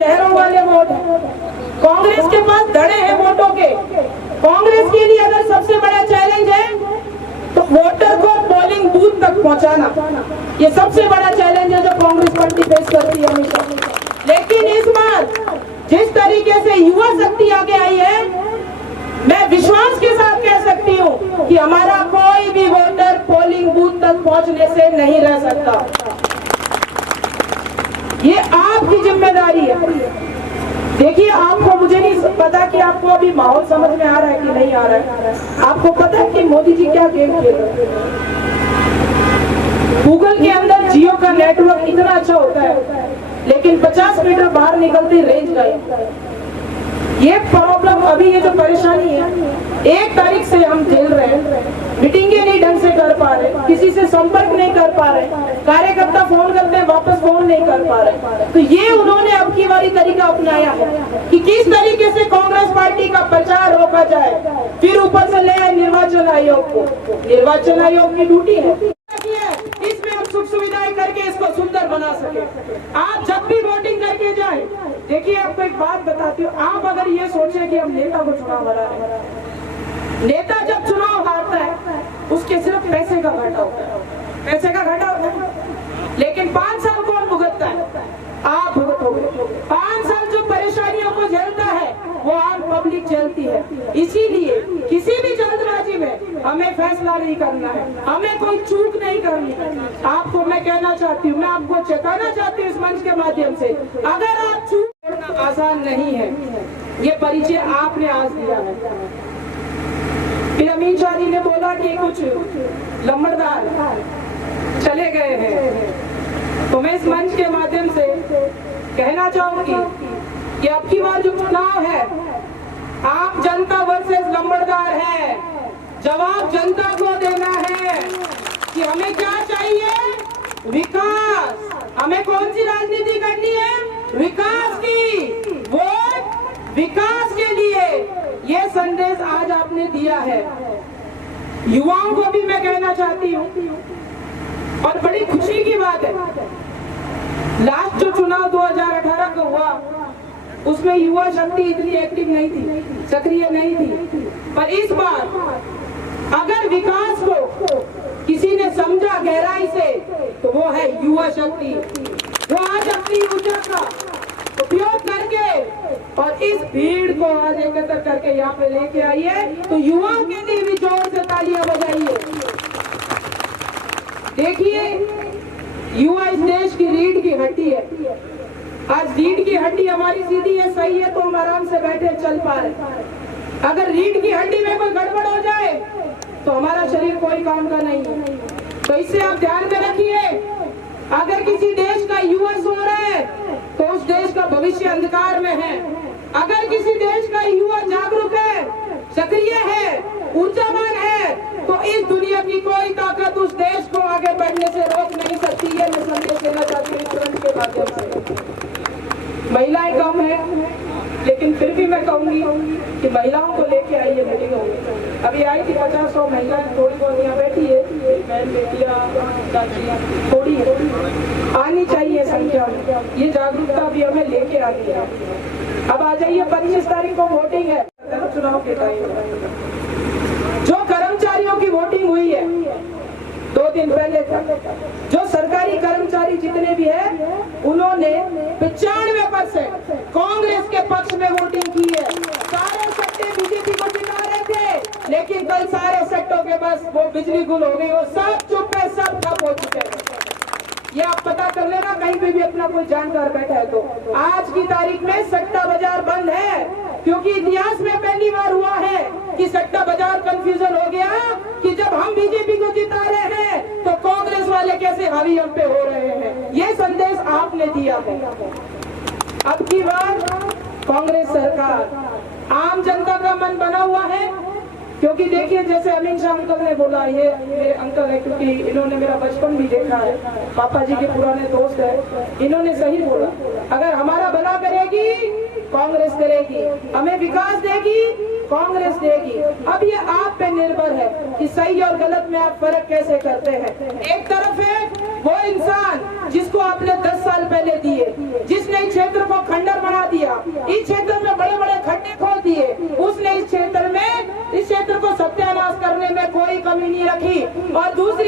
शहरों वाले वोट हैं, कांग्रेस के पास धड़े हैं वोटों के। कांग्रेस के लिए अगर सबसे बड़ा चैलेंज है तो वोटर को पोलिंग बूथ तक पहुंचाना, ये सबसे बड़ा चैलेंज है जो कांग्रेस पार्टी फेस करती है हमेशा। लेकिन इस बार जिस तरीके से युवा शक्ति आगे आई है, मैं विश्वास के साथ कह सकती हूँ कि हमारा कोई भी वोटर पोलिंग बूथ तक पहुंचने से नहीं रह सकता। ये आपकी जिम्मेदारी है। देखिए, आपको, मुझे नहीं पता कि आपको अभी माहौल समझ में आ रहा है कि नहीं आ रहा है। आपको पता है कि मोदी जी क्या गेम खेल रहे हैं? गूगल के अंदर जियो का नेटवर्क इतना अच्छा होता है, लेकिन 50 मीटर बाहर निकलते रेंज गायब। ये प्रॉब्लम, अभी ये जो परेशानी है, 1 तारीख से हम झेल रहे हैं। मीटिंगें नहीं ढंग से कर पा रहे, किसी से संपर्क नहीं कर पा रहे, कार्यकर्ता फोन करते हैं वापस फोन नहीं कर पा रहे। तो ये उन्होंने अब की बारी तरीका अपनाया है कि किस तरीके से कांग्रेस पार्टी का प्रचार रोका जाए। फिर ऊपर से ले आए निर्वाचन आयोग को। निर्वाचन आयोग की ड्यूटी है इसमें हम सुख सुविधाएं करके इसको सुंदर बना सके। आप जब भी वोटिंग करके जाए, देखिए आपको एक बात बताती हूँ, आप अगर ये सोचे कि हम नेता को चुनाव हरा रहे हैं, नेता जब चुनाव हारता है उसके सिर्फ पैसे का घाटा होता है, पैसे का घाटा होता है। लेकिन 5 साल कौन भुगतता है? आप भुगतोगे। 5 साल जो परेशानियों को झेलता है वो आम पब्लिक झेलती है। इसीलिए किसी भी जल्दबाजी में हमें फैसला नहीं करना है, हमें कोई चूक नहीं करनी है। आपको मैं कहना चाहती हूँ, मैं आपको चेताना चाहती हूँ इस मंच के माध्यम से, अगर आप चूक करना आसान नहीं है। ये परिचय आपने आज दिया है। फिर अमीन शाह जी ने बोला कि कुछ लंबड़दार चले गए हैं, तो मैं इस मंच के माध्यम से कहना चाहूंगी कि अब की बार जो चुनाव है, आप जनता वर्सेस लंबड़दार है। जवाब जनता को देना है कि हमें क्या चाहिए? विकास। हमें कौन सी राजनीति करनी है? विकास की। वोट विकास के लिए। ये संदेश आज आपने दिया है। युवाओं को भी मैं कहना चाहती हूँ, और बड़ी खुशी की बात है, लास्ट जो चुनाव 2018 का हुआ उसमें युवा शक्ति इतनी एक्टिव नहीं थी, सक्रिय नहीं थी। पर इस बार अगर विकास को किसी ने समझा गहराई से तो वो है युवा शक्ति। वो आज अपनी ऊर्जा का उपयोग करके और इस भीड़ को आज एकत्र करके यहाँ पे लेके आई है। तो युवाओं के लिए भी जोर से तालियां बजाइए। देखिए, युवा इस देश की रीढ़ की हड्डी है। आज रीढ़ की हड्डी हमारी सीधी है, सही है, तो हम आराम से बैठे चल पा रहे। अगर रीढ़ की हड्डी में कोई गड़बड़ हो जाए तो हमारा शरीर कोई काम का नहीं है। तो इससे आप ध्यान में रखिए, अगर किसी देश का युवा सो रहा है तो उस देश का भविष्य अंधकार में है। अगर किसी देश का युवा जागरूक है, सक्रिय है, ऊर्जावान है, तो इस दुनिया की कोई ताकत उस देश को आगे बढ़ने से रोक नहीं सकती है। मैं संदेश देना चाहती हूँ इस मंच के माध्यम से। महिलाएं कम है, लेकिन फिर भी मैं कहूंगी कि महिलाओं को लेके आइए मीटिंगों में। अभी आई थी 50-100 महिलाएं, थोड़ी बहुत यहाँ बैठी है, बहन बेटियां चाची थोड़ी है, आनी चाहिए संख्या में। ये जागरूकता भी हमें लेके आनी है। अब आ जाइए, 25 तारीख को वोटिंग है, चुनाव के टाइम जो कर्मचारियों की वोटिंग हुई है 2 दिन पहले तक, जो सरकारी कर्मचारी जितने भी है उन्होंने 95% कांग्रेस के पक्ष में वोटिंग की है। सारे सट्टे बीजेपी को जिता रहे थे, लेकिन कल सारे सट्टों के बस वो बिजली गुल हो गई, वो सब चुप है, सब ठप हो चुके हैं। ये आप पता कर लेना, कहीं पे भी अपना कोई जानकार बैठा है तो। आज की तारीख में सट्टा बाजार बंद है, क्योंकि इतिहास में पहली बार हुआ है कि सट्टा बाजार कंफ्यूजन हो गया कि जब हम बीजेपी को जिता रहे हैं तो कांग्रेस वाले कैसे हावी हम पे हो रहे हैं। ये संदेश आपने दिया है। अब की बार कांग्रेस सरकार, आम जनता का मन बना हुआ है, क्योंकि देखिए जैसे अमीन शाह अंकल ने बोला, ये मेरे अंकल है क्योंकि इन्होंने मेरा बचपन भी देखा है, पापा जी के पुराने दोस्त है, इन्होंने सही बोला, अगर हमारा भला करेगी कांग्रेस करेगी, हमें विकास देगी कांग्रेस देगी। अब ये आप पे निर्भर है कि सही और गलत में आप फर्क कैसे करते हैं। एक तरफ है वो इंसान जिसको आपने 10 साल पहले दिए, जिसने क्षेत्र को खंडर बना में नहीं रखी और दूसरी